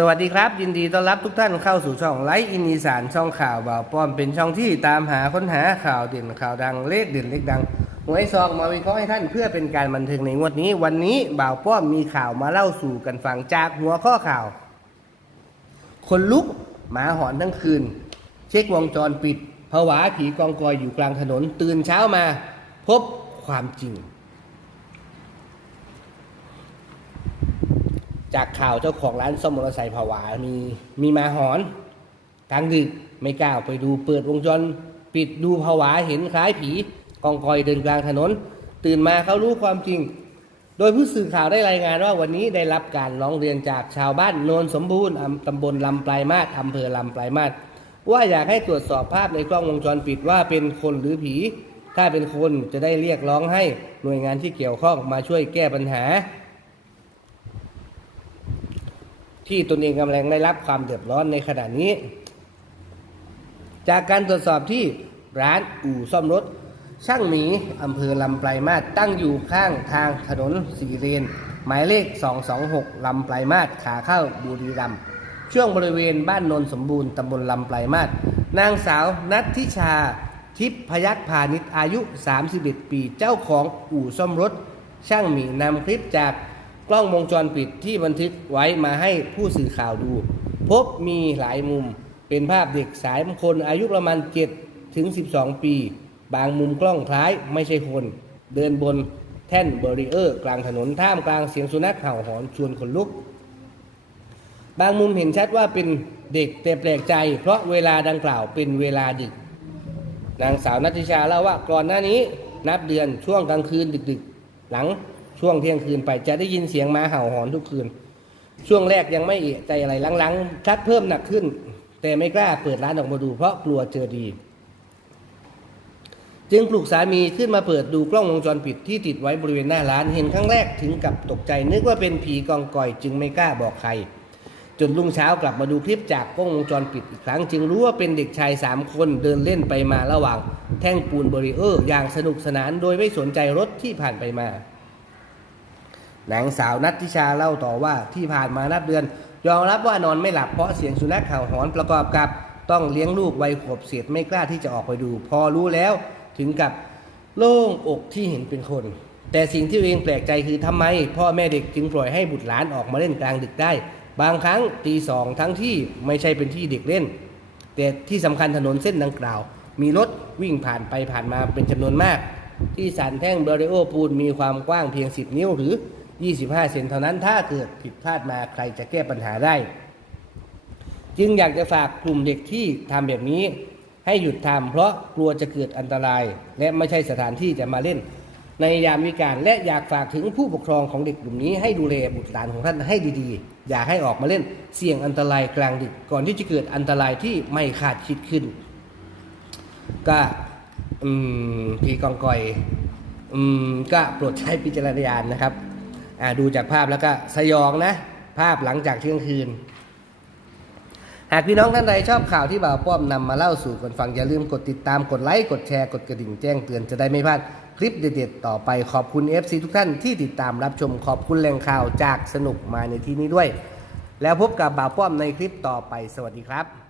สวัสดีครับ ยินดีต้อนรับทุกท่านเข้าสู่ช่องไลฟ์อินอีสานช่องข่าวบ่าวป้อมเป็นช่องที่ตามหาค้นหาข่าวเด่นข่าวดังเลขเด่นเลขดังหวยซองมาวิเคราะห์ให้ท่านเพื่อเป็นการบันเทิงในงวดนี้ วันนี้บ่าวป้อมมีข่าวมาเล่าสู่กันฟังจากหัวข้อข่าว คนลุกหมาหอนทั้งคืน เช็ควงจรปิดผวาผีกองกอยอยู่กลางถนนตื่นเช้ามา พบความจริง จากข่าวเจ้าของร้านซ่อมมอเตอร์ไซค์ผวา มีมีมาหอนกลางดึกไม่กล้าไปดูเปิดวงจร ปิดดูผวาเห็นคล้ายผีกองกอยเดินกลางถนน ตื่นมาเขารู้ความจริง โดยผู้สื่อข่าวได้รายงานว่าวันนี้ได้รับการร้องเรียนจากชาวบ้านโนนสมบูรณ์ตำบลลำปลายมาศอำเภอลำปลายมาศว่าอยากให้ตรวจสอบภาพในกล้องวงจรปิดว่าเป็นคนหรือผี ถ้าเป็นคนจะได้เรียกร้องให้หน่วยงานที่เกี่ยวข้องมาช่วยแก้ปัญหา ที่ตนเองกำลังได้รับความเดือดร้อนในขณะนี้ จากการตรวจสอบที่ร้านอู่ซ่อมรถ ช่างหมีอำเภอลำปลายมาศตั้งอยู่ข้างทางถนนสีเลนหมายเลข 226 ลำปลายมาศขาเข้าบุรีรัมย์ช่วงบริเวณบ้านนนสมบูรณ์ตำบลลำปลายมาศนางสาวนัทธิชา ทิพพยักพาณิชย์อายุ 31 ปี เจ้าของอู่ซ่อมรถ ช่างหมีนำคลิปจาก กล้องวงจรปิดที่บันทึกไว้มาให้ผู้สื่อข่าวดู พบมีหลายมุมเป็นภาพเด็กสายคนอายุประมาณ 7 ถึง 12 ปี บางมุมกล้องคล้ายไม่ใช่คน เดินบนแท่นเบรีเออร์ กลางถนนท่ามกลางเสียงสุนัขเห่าหอนชวนขนลุก บางมุมเห็นชัดว่าเป็นเด็กแต่แปลกใจ เพราะเวลาดังกล่าวเป็นเวลาดึก นางสาวนัทิชาเล่าว่าก่อนหน้านี้นับเดือนช่วงกลางคืนดึกๆ หลัง ช่วงเที่ยงคืนไปจะได้ยินเสียงหมาเห่าหอนทุกคืน ช่วงแรกยังไม่เอะใจอะไรหลังๆชัดเพิ่มหนักขึ้น แต่ไม่กล้าเปิดร้านออกมาดู เพราะกลัวเจอดี จึงปลุกสามีขึ้นมาเปิดดูกล้องวงจรปิดที่ติดไว้บริเวณหน้าร้านเห็นครั้งแรกถึงกับตกใจ นึกว่าเป็นผีกองกอยจึงไม่กล้าบอกใคร จนรุ่งเช้ากลับมาดูคลิปจากกล้องวงจรปิดอีกครั้ง จึงรู้ว่าเป็นเด็กชายสามคนเดินเล่นไปมาระหว่าง แท่งปูนบรีเออร์อย่างสนุกสนานโดยไม่สนใจรถที่ผ่านไปมา นางสาวนัทธิชาเล่าต่อว่าที่ผ่านมานับเดือน ยอมรับว่านอนไม่หลับเพราะเสียงสุนัขเห่าหอนประกอบกับ ต้องเลี้ยงลูกวัยขวบเศษไม่กล้าที่จะออกไปดู พอรู้แล้วถึงกับโล่งอกที่เห็นเป็นคน แต่สิ่งที่เองแปลกใจคือทำไม พ่อแม่เด็กจึงปล่อยให้บุตรหลานออกมาเล่นกลางดึกได้ บางครั้งตีสองทั้งที่ไม่ใช่เป็นที่เด็กเล่น แต่ที่สำคัญถนนเส้นดังกล่าว มีรถวิ่งผ่านไปผ่านมาเป็นจำนวนมาก ที่สันแท่งเบริโอปูนมีความกว้างเพียง 10 นิ้วหรือ 25 เซนเท่านั้นถ้าเกิดผิดพลาดมาใครจะแก้ปัญหาได้ จึงอยากจะฝากกลุ่มเด็กที่ทำแบบนี้ ให้หยุดทำเพราะกลัวจะเกิดอันตราย และไม่ใช่สถานที่จะมาเล่น ในยามวิการและอยากฝากถึงผู้ปกครองของเด็กกลุ่มนี้ให้ดูแลบุตรหลานของท่านให้ดีๆ อย่าให้ออกมาเล่นเสี่ยงอันตรายกลางดึกก่อนที่จะเกิดอันตรายที่ไม่คาดคิดขึ้น ก็อืมพีกองกอยอืมก็โปรดใช้พิจารณญาณนะครับ ดูจากภาพแล้วก็สยองนะ ภาพหลังจากเที่ยงคืน หากพี่น้องท่านใดชอบข่าวที่บ่าวป้อมนำมาเล่าสู่กันฟัง อย่าลืมกดติดตามกดไลค์ กดแชร์ กดกระดิ่งแจ้งเตือนจะได้ไม่พลาดคลิปเด็ดๆต่อไปขอบคุณ FC ทุกท่านที่ติดตามรับชมขอบคุณแหล่งข่าวจากสนุกมาในที่นี้ด้วย แล้วพบกับบ่าวป้อมในคลิปต่อไปสวัสดีครับ